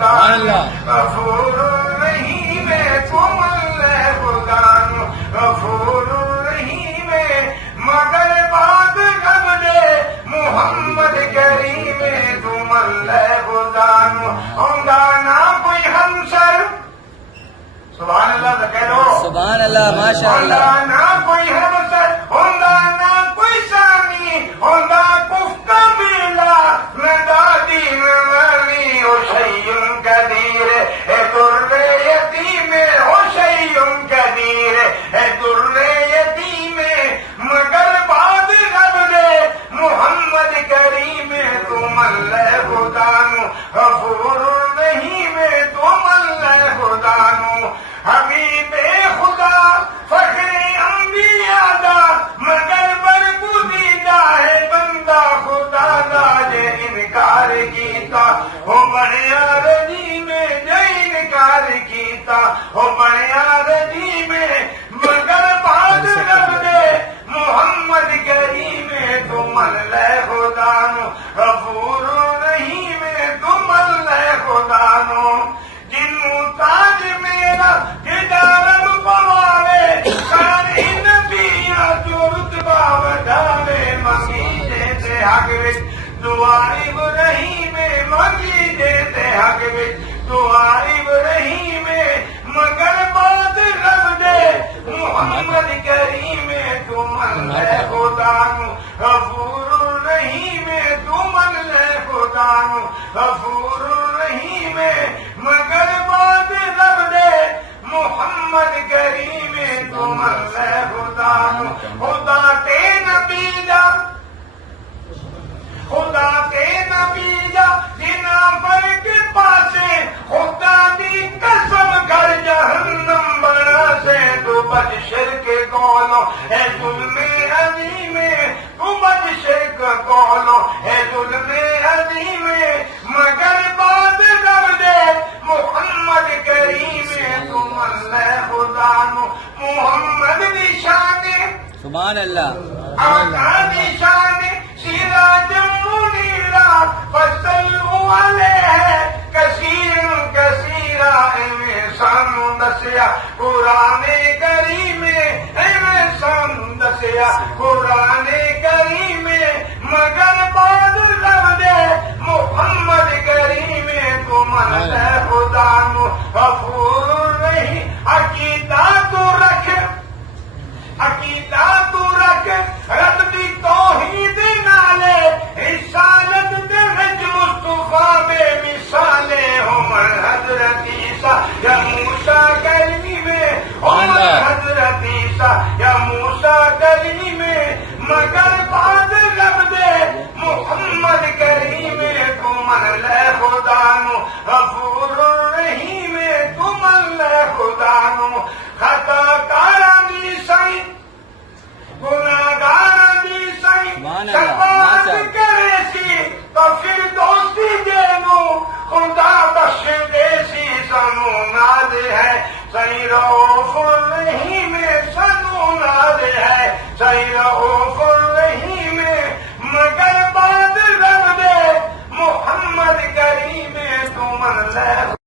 خدا غفور الرحیم تم اللہ خدا غفور الرحیم مگر بعد رب دے محمد کریم تم اللہ خدا ہوگا نہ کوئی ہمسر سبحان اللہ تو کہہ لو سبحان اللہ ماشاء اللہ نہ کوئی ہمسر ہوگا نہ کوئی ثانی ہوگا کفتا میلا نہ دادی نہ نانی ہو شیء قدیر ہے در یتیم ہو شیء قدیر ہے در یتیم مگر بعد رب دے محمد کریم تم اللہ خدا غفور الرحیم تم اللہ خدا حبیب خدا فخر انبیاء دا مگر برگزیدہ ہے بندہ خدا دا جے انکار کیتا ہو بڑیا رجی میں جے انکار کیتا ہو بڑیا رجی میں مگر بعد رب دے محمد کریم تم اللہ خدا غفور الرحیم تم اللہ خدا جنوں تاج میرا جدارم پواوے کان نبیاں جو رتبہ وڈاوے منگی جیتے حق وچ دعا ابراہیم منگی جیتے حق وچ دعا ابراہیم مگر بعد رب دے محمد کریم تم اللہ خدا غفور الرحیم تم اللہ خدا غفور الرحیم مگر بعد رب دے محمد کریم تم اللہ خدا خدا تے نبی دا خدا تے نبی دا جنا پر کے پاسے خدا دی قسم کر جہنم بنا سے تو بچ شرک کولو ہے ظلم عظیم تو بچ شرک کولو ہے ظلم عظیم مگر بعد رب دے محمد کریم تم اللہ خدا محمد نشان سبحان اللہ آقا نشان سراج منیرا فصلوا علیہ کثیر کثیرا ایویں سانو دسیا قرآن کریم ایویں سانو دسیا قرآن کریم مگر بعد رب دے محمد کریم تم اللہ خدا غفور الرحیم عقیدہ تو رکھ رب دی توحید نالے رسالت دے وچ مصطفیٰ بے مثالے عمر حضرت عیسیٰ یا موسیٰ کلیم عمر حضرت عیسیٰ یا موسیٰ کلیم مگر بعد رب دے محمد کریم تم اللہ خدا غفور الرحیم تم اللہ خدا خطا کاران دی سائیں گناہگاران دی سائیں شفاعت کرے سی تو پھر دوستی دینو خدا بخش دے سی سنو ناز ہے صحیح رؤوف الرحیم سنو ناز ہے صحیح رؤوف الرحیم مگر بعد رب دے محمد کریم تم اللہ